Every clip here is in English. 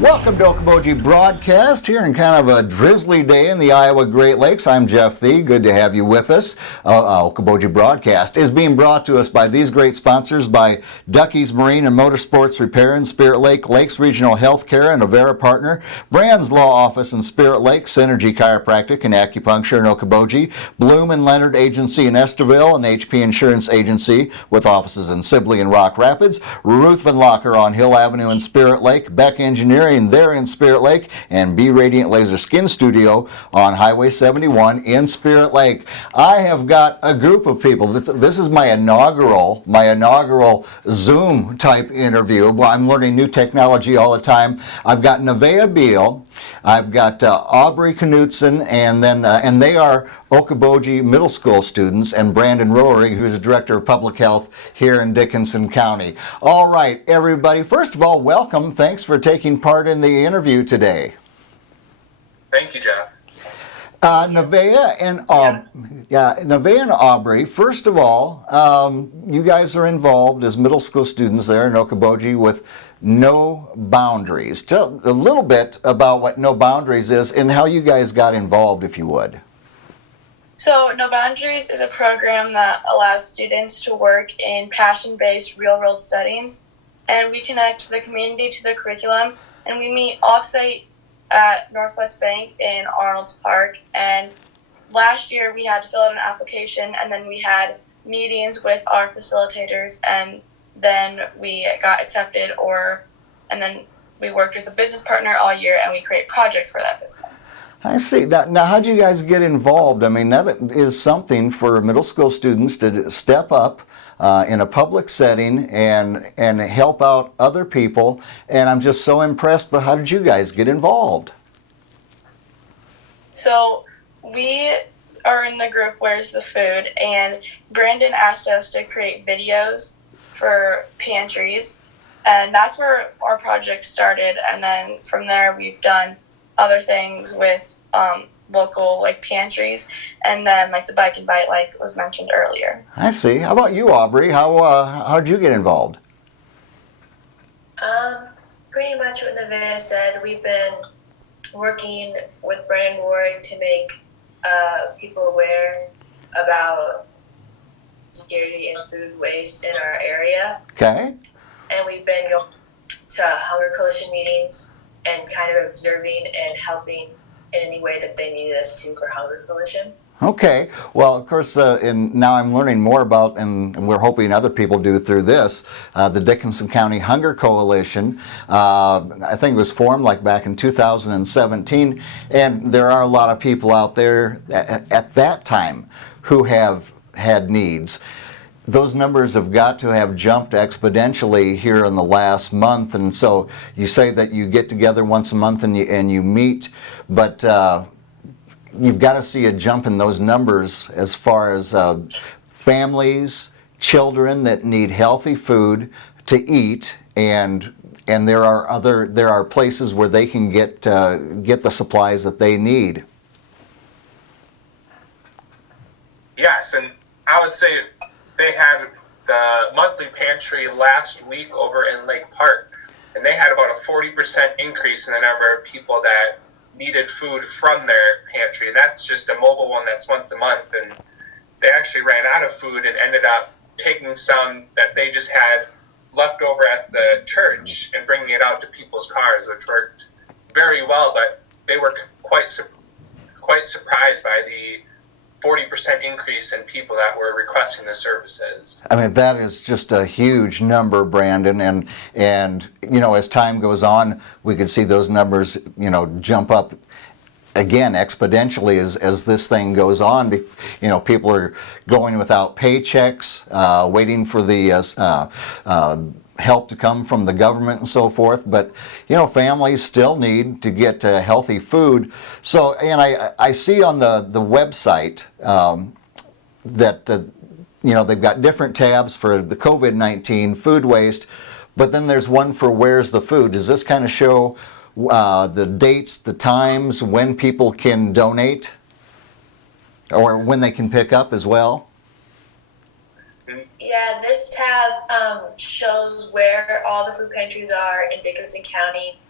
Welcome to Okoboji Broadcast here in kind of a drizzly day in the Iowa Great Lakes. I'm Jeff Thie. Good to have you with us. Okoboji Broadcast is being brought to us by these great sponsors, by Ducky's Marine and Motorsports Repair in Spirit Lake, Lakes Regional Healthcare and Avera Partner, Brand's Law Office in Spirit Lake, Synergy Chiropractic and Acupuncture in Okoboji, Bloom and Leonard Agency in Estherville, and HP Insurance Agency with offices in Sibley and Rock Rapids, Ruth Van Locker on Hill Avenue in Spirit Lake, Beck Engineering there in Spirit Lake, and B Radiant Laser Skin Studio on Highway 71 in Spirit Lake. I have got a group of people. This is my inaugural Zoom type interview. Well, I'm learning new technology all the time. I've got Neveah Beal, I've got Aubry Knudtson, and they are Okoboji Middle School students, and Brandon Rohrig, who's the Director of Public Health here in Dickinson County. All right, everybody. First of all, welcome. Thanks for taking part in the interview today. Thank you, Jeff. Neveah and Aubry, first of all, you guys are involved as middle school students there in Okoboji with No Boundaries. Tell a little bit about what No Boundaries is and how you guys got involved, if you would. So, No Boundaries is a program that allows students to work in passion-based, real-world settings, and we connect the community to the curriculum, and we meet off-site at Northwest Bank in Arnold's Park. And last year we had to fill out an application, and then we had meetings with our facilitators, and then we got accepted, and then we worked with a business partner all year, and we create projects for that business. I see. Now, how'd you guys get involved? I mean, that is something for middle school students to step up in a public setting and help out other people. And I'm just so impressed. But how did you guys get involved? So we are in the group Where's the Food, and Brandon asked us to create videos for pantries, and that's where our project started. And then from there we've done other things with local pantries, and then the bike and bite was mentioned earlier. I see. How about you, Aubry? How'd you get involved? Pretty much what Neveah said. We've been working with Brandon Rohrig to make people aware about security and food waste in our area. Okay. And we've been going to Hunger Coalition meetings and kind of observing and helping in any way that they needed us to for Hunger Coalition. Okay. Well, of course, and now I'm learning more about, and we're hoping other people do through this, the Dickinson County Hunger Coalition. I think it was formed back in 2017, and there are a lot of people out there at that time who have had needs. Those numbers have got to have jumped exponentially here in the last month, and so you say that you get together once a month and you meet, but you've got to see a jump in those numbers as far as families, children that need healthy food to eat, and there are places where they can get the supplies that they need. Yes, and I would say they had the monthly pantry last week over in Lake Park, and they had about a 40% increase in the number of people that needed food from their pantry. And that's just a mobile one that's once a month. And they actually ran out of food and ended up taking some that they just had left over at the church and bringing it out to people's cars, which worked very well. But they were quite surprised by the 40% increase in people that were requesting the services. I mean, that is just a huge number, Brandon, and as time goes on, we could see those numbers, jump up again exponentially as this thing goes on. People are going without paychecks, waiting for the help to come from the government and so forth, but families still need to get healthy food. So, and I see on the website that they've got different tabs for the COVID-19 food waste, but then there's one for Where's the Food. Does this kind of show the dates, the times when people can donate, or when they can pick up as well? Yeah, this tab shows where all the food pantries are in Dickinson County,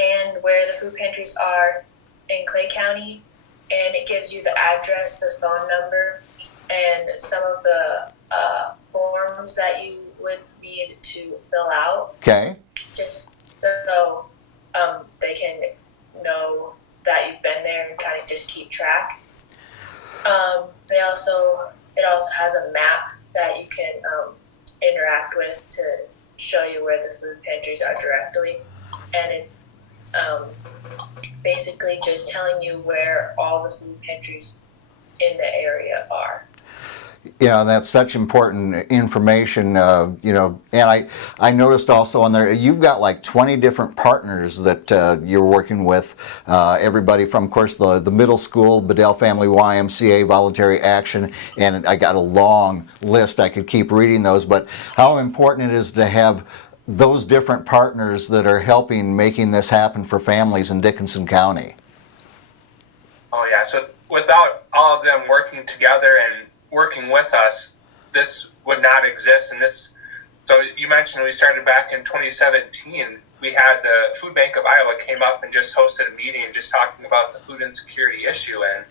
and where the food pantries are in Clay County, and it gives you the address, the phone number, and some of the forms that you would need to fill out. Okay. Just so they can know that you've been there and kind of just keep track. It also has a map that you can interact with to show you where the food pantries are directly, and it's basically just telling you where all the food pantries in the area are. You know, that's such important information, you know, and I noticed also on there, you've got like 20 different partners that you're working with, everybody from, of course, the middle school, Bedell Family YMCA, Voluntary Action, and I got a long list. I could keep reading those, but how important it is to have those different partners that are helping making this happen for families in Dickinson County. Oh yeah, so without all of them working together and working with us, this would not exist. And this, so you mentioned we started back in 2017. We had the Food Bank of Iowa came up and just hosted a meeting and just talking about the food insecurity issue. And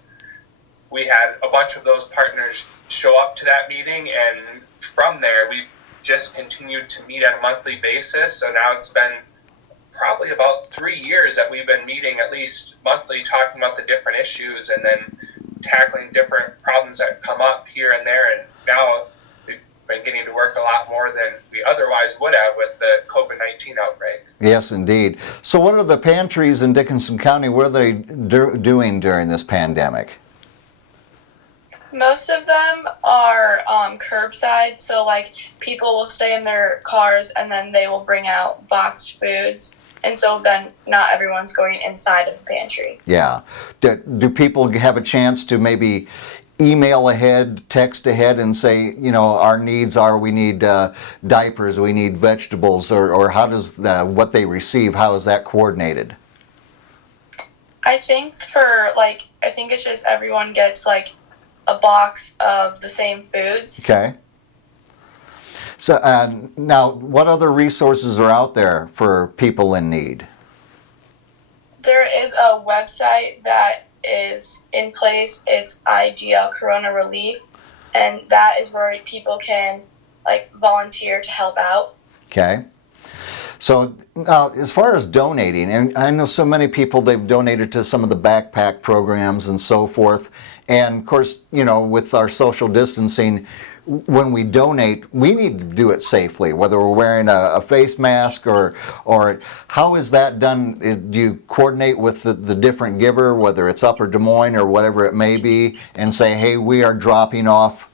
we had a bunch of those partners show up to that meeting. And from there, we just continued to meet on a monthly basis. So now it's been probably about 3 years that we've been meeting at least monthly, talking about the different issues and then tackling different problems that come up here and there. And now we've been getting to work a lot more than we otherwise would have with the COVID-19 outbreak. Yes, indeed. So what are the pantries in Dickinson County, what are they doing during this pandemic? Most of them are curbside, so like people will stay in their cars and then they will bring out boxed foods. And so then not everyone's going inside of the pantry. Yeah. Do people have a chance to maybe email ahead, text ahead and say, you know, our needs are, we need diapers, we need vegetables, or how does what they receive, how is that coordinated? I think it's just everyone gets like a box of the same foods. Okay. So now, what other resources are out there for people in need? There is a website that is in place. It's IGL Corona Relief, and that is where people can like volunteer to help out. Okay. So now, as far as donating, and I know so many people, they've donated to some of the backpack programs and so forth. And of course, you know, with our social distancing, when we donate, we need to do it safely, whether we're wearing a face mask or how is that done? Do you coordinate with the different giver, whether it's Upper Des Moines or whatever it may be, and say, hey, we are dropping off,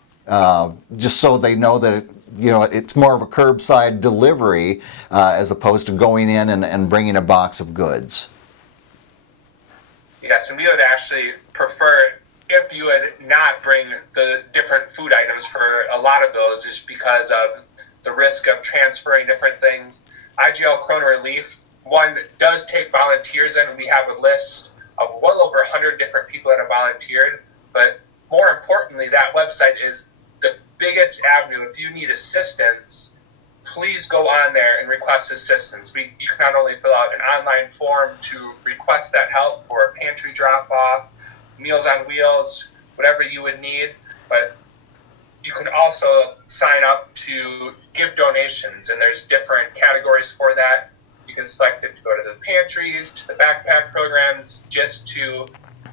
just so they know that you know it's more of a curbside delivery as opposed to going in and bringing a box of goods? Yes, and we would actually prefer if you would not bring the different food items for a lot of those, just because of the risk of transferring different things. IGL Corona Relief, one, does take volunteers in. We have a list of well over 100 different people that have volunteered. But more importantly, that website is the biggest avenue. If you need assistance, please go on there and request assistance. You can not only fill out an online form to request that help for a pantry drop-off, Meals on Wheels, whatever you would need, but you can also sign up to give donations, and there's different categories for that. You can select it to go to the pantries, to the backpack programs, just to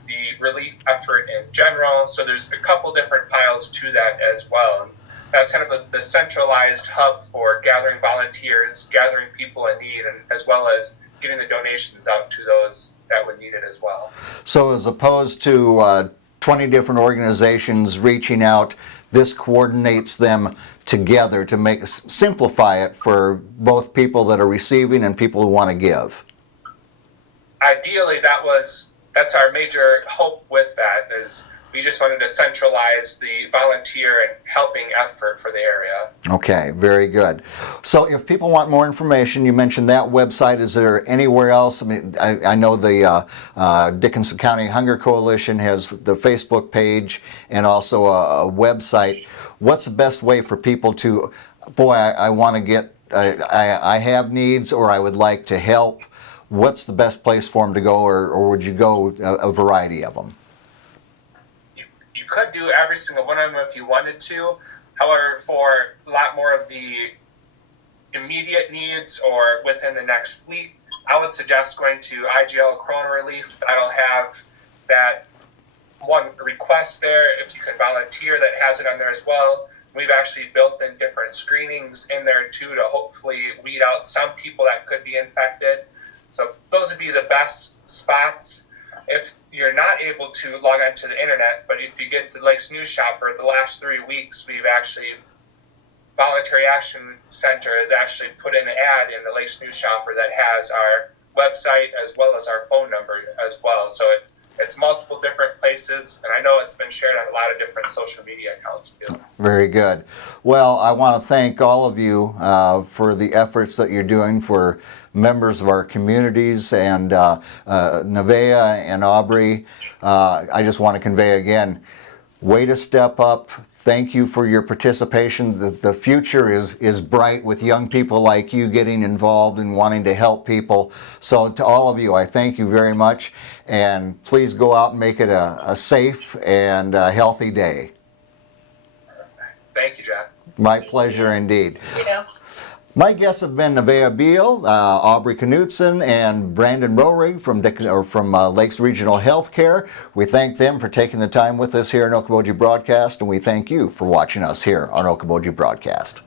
the relief effort in general. So there's a couple different piles to that as well. And that's kind of the centralized hub for gathering volunteers, gathering people in need, and as well as getting the donations out to those that would need it as well. So as opposed to 20 different organizations reaching out, this coordinates them together to simplify it for both people that are receiving and people who want to give. Ideally, that's our major hope with that, is we just wanted to centralize the volunteer and helping effort for the area. Okay, very good. So if people want more information, you mentioned that website. Is there anywhere else? I mean, I know the Dickinson County Hunger Coalition has the Facebook page and also a website. What's the best way for people to, I want to get, I have needs or I would like to help? what's the best place for them to go, or would you go a variety of them? You could do every single one of them if you wanted to. However, for a lot more of the immediate needs or within the next week, I would suggest going to IGL Corona Relief. That'll have that one request there. If you could volunteer, that has it on there as well. We've actually built in different screenings in there too to hopefully weed out some people that could be infected. So those would be the best spots. If you're not able to log onto the internet, but if you get the Lakes News Shopper, the last 3 weeks we've actually, Voluntary Action Center has actually put in an ad in the Lakes News Shopper that has our website as well as our phone number as well. So it's multiple different places, and I know it's been shared on a lot of different social media accounts too. Very good. Well, I want to thank all of you for the efforts that you're doing for members of our communities, and Neveah and Aubry. I just want to convey again, way to step up. Thank you for your participation. The future is bright with young people like you getting involved and wanting to help people. So to all of you, I thank you very much. And please go out and make it a safe and a healthy day. Thank you, Jack. My pleasure indeed. Yeah. My guests have been Neveah Beal, Aubry Knudtson, and Brandon Rohrig from Lakes Regional Healthcare. We thank them for taking the time with us here on Okoboji Broadcast, and we thank you for watching us here on Okoboji Broadcast.